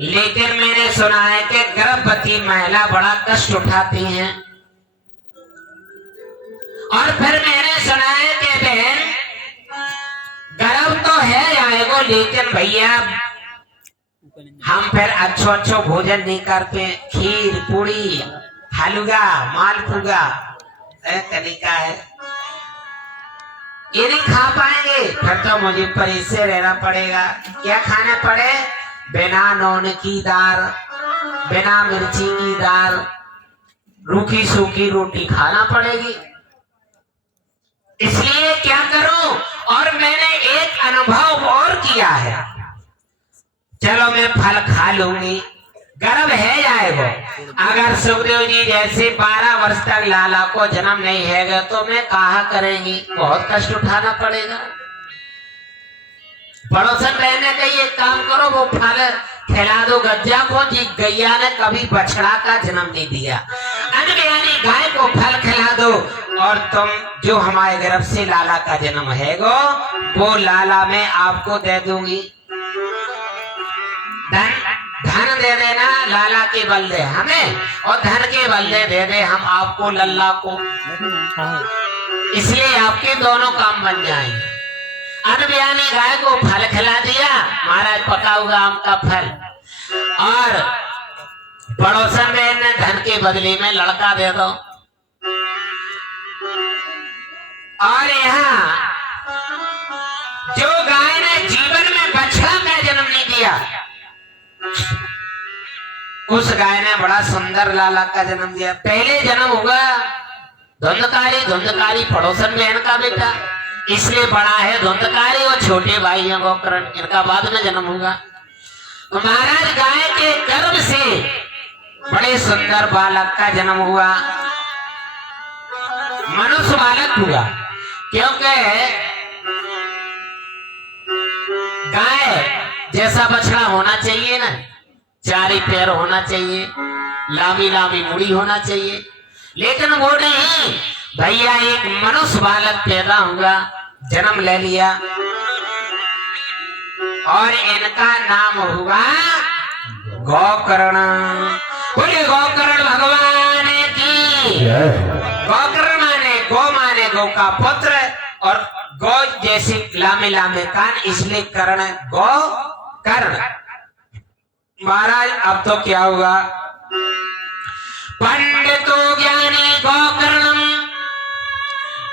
लेकिन मैंने सुना है कि गर्भवती महिला बड़ा कष्ट उठाती हैं। और फिर मैंने सुना है कि बहन गर्भ तो है आएगो, लेकिन भैया हम फिर अच्छो भोजन नहीं करते। खीर पूड़ी हलवा मालपुआ तरीका है, ये नहीं खा पाएंगे। फिर तो मुझे परिसे रहना पड़ेगा। क्या खाने पड़े? बिना नून की दाल, बिना मिर्ची की दाल, रूखी सूखी रोटी खाना पड़ेगी। इसलिए क्या करूं? और मैंने एक अनुभव और किया है। चलो मैं फल खा लूंगी, गर्भ है जाएगा। अगर सुखदेव जी जैसे 12 वर्ष तक लाला को जन्म नहीं है तो मैं कहा करेंगी, बहुत कष्ट उठाना पड़ेगा। पड़ोसन रहने का एक काम करो, वो फल खिला दो गज्जा को। जी गैया ने कभी बछड़ा का जन्म नहीं दिया, अनज्ञानी गाय को फल खिला दो और तुम जो हमारे गर्भ से लाला का जन्म है वो लाला मैं आपको दे दूंगी। धन दे देना, लाला के बल्ले हमें और धन के बल्ले दे दे हम आपको लल्ला को। इसलिए आपके दोनों काम बन जाएंगे। अनबयानी गाय को फल खिला दिया, महाराज पका हुआ आम का फल, और पड़ोसन ने धन के बदले में लड़का दे दो। और यहाँ जो गाय ने जीवन में बछड़ा का जन्म नहीं दिया, उस गाय ने बड़ा सुंदर लाला का जन्म दिया। पहले जन्म होगा धुंधकारी पड़ोसन बहन का बेटा, इसलिए बड़ा है धुंधकारी, और छोटे भाई है गोकर्ण, इनका बाद में जन्म होगा। तो महाराज गाय के गर्भ से बड़े सुंदर बालक का जन्म हुआ, मनुष्य बालक हुआ। क्योंकि गाय जैसा बछड़ा होना चाहिए ना, 4 पैर होना चाहिए, लामी लामी मुड़ी होना चाहिए, लेकिन वो नहीं। भैया एक मनुष्य बालक पैदा हुआ, जन्म ले लिया, और इनका नाम हुआ गोकर्ण। बोले गोकर्ण भगवान की। गोकर्ण माने गौ का पुत्र, और गौ जैसे लामे लामे कान, इसलिए कर्ण गो कर्ण। महाराज अब तो क्या हुआ? पंडितो ज्ञानी गोकर्णम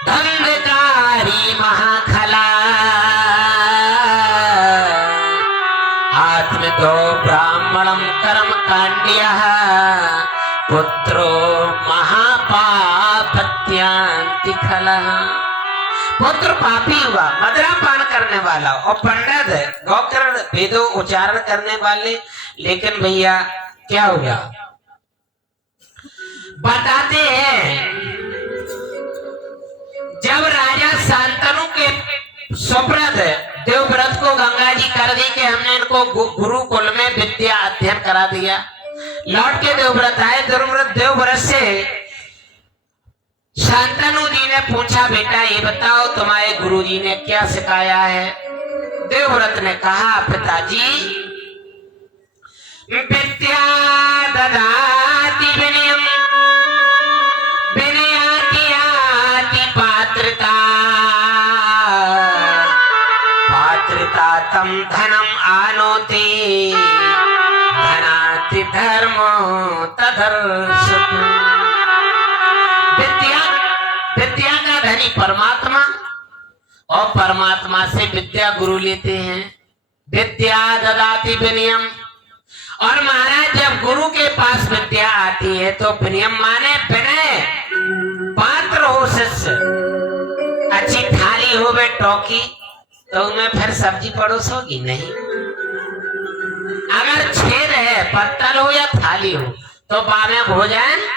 धंधकारी महाखला, आत्मतो ब्राह्मणम कर्म कांड्य पुत्रो महापापत्यांति खला। पुत्र पापी हुआ, मदिरा पान करने वाला, और पंडित गोकर्ण वेदों उच्चारण करने वाले। लेकिन भैया क्या हुआ? बताते हैं जब राजा शांतनु के सुब्रत देवव्रत को गंगा जी कर दी कि हमने इनको गुरुकुल में विद्या अध्ययन करा दिया, लौट के देवव्रत आए। देवव्रत से शांतनु जी ने पूछा, बेटा ये बताओ तुम्हारे गुरुजी ने क्या सिखाया है? देवव्रत ने कहा, पिताजी विद्या ददाति विनयम विनयाति आति पात्रता, पात्रता तम धनम आनोति धनाति धर्मो तदर्शत। विद्या का धनी परमात्मा, और परमात्मा से विद्या गुरु लेते हैं। विद्या ददाति विनयम, और महाराज जब गुरु के पास विद्या आती है तो विनयम माने विनय, पात्र हो शिष्य। अच्छी थाली हो बे टोकी तो उनमें फिर सब्जी परोसोगी नहीं। अगर छेद है, पत्तल हो या थाली हो, तो बामे भोजन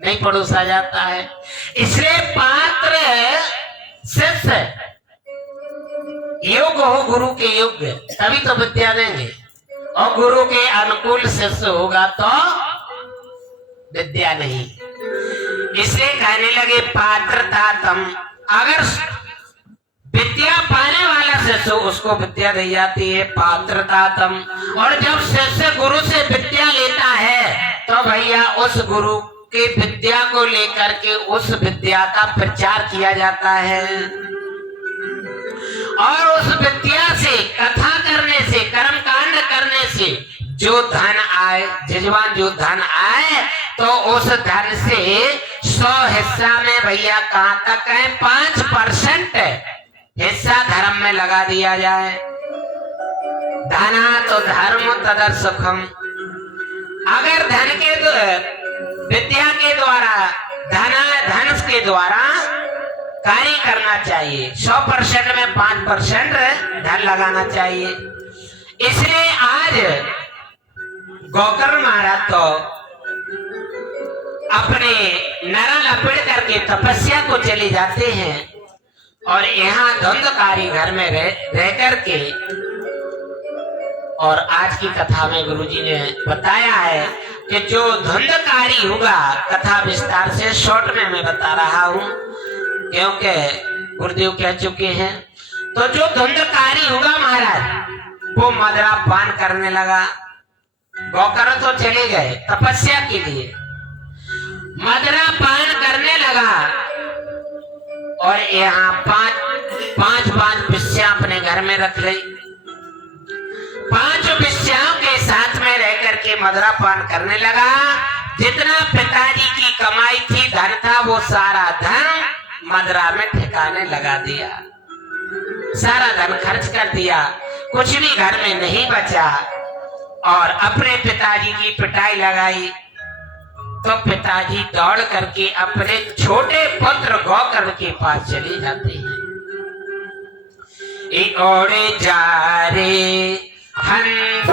नहीं परोसा जाता है। इसलिए पात्र शिष्य योग्य हो, गुरु के योग्य, तभी तो विद्या देंगे। और गुरु के अनुकूल शिष्य होगा तो विद्या नहीं। इसलिए कहने लगे पात्रता तम, अगर विद्या पाने वाला शिष्य उसको विद्या दी जाती है। पात्रता तम, और जब शिष्य गुरु से विद्या लेता है तो भैया उस गुरु की विद्या को लेकर के उस विद्या का प्रचार किया जाता है। और उस विद्या से, कथा करने से, कर्म कांड करने से जो धन आए, जजमान जो धन आए, तो उस धन से 100 हिस्सा में भैया कहां तक है, 5% हिस्सा धर्म में लगा दिया जाए। धना तो धर्म तदर सुखम। अगर धन के विद्या के द्वारा, धन के द्वारा कार्य करना चाहिए, 100% में 5% धन लगाना चाहिए। इसलिए आज गोकर्ण महाराज तो अपने नरा लपेट करके तपस्या को चले जाते हैं और यहाँ धुंधकारी घर में रह करके, और आज की कथा में गुरुजी ने बताया है कि जो धुंधकारी होगा, कथा विस्तार से शॉर्ट में मैं बता रहा हूँ क्योंकि गुरुदेव कह चुके हैं। तो जो धुंधकारी होगा महाराज वो मदरा पान करने लगा। गोकर्ण तो चले गए तपस्या के लिए, मदरा पान करने लगा और यहाँ पांच विषया अपने घर में रख ली। 5 विषयों के साथ में रह करके मदरा पान करने लगा। जितना पिताजी की कमाई थी, धन था, वो सारा धन मदरा में ठिकाने लगा दिया, सारा धन खर्च कर दिया, कुछ भी घर में नहीं बचा। और अपने पिताजी की पिटाई लगाई तो पिताजी दौड़ करके अपने छोटे पुत्र गोकर्ण के पास चले जाते हैं। ओड़े जा रे हंस